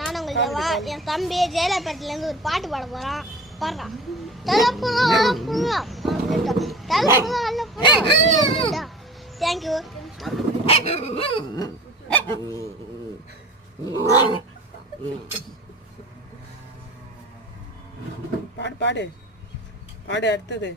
நான் உங்கள் தேவா. என் தம்பி ஜெயலலிதாலேருந்து ஒரு பாட்டு பாட போகிறான். பாடுறான். தேங்க்யூ. பாடு பாடு பாடு அடுத்தது.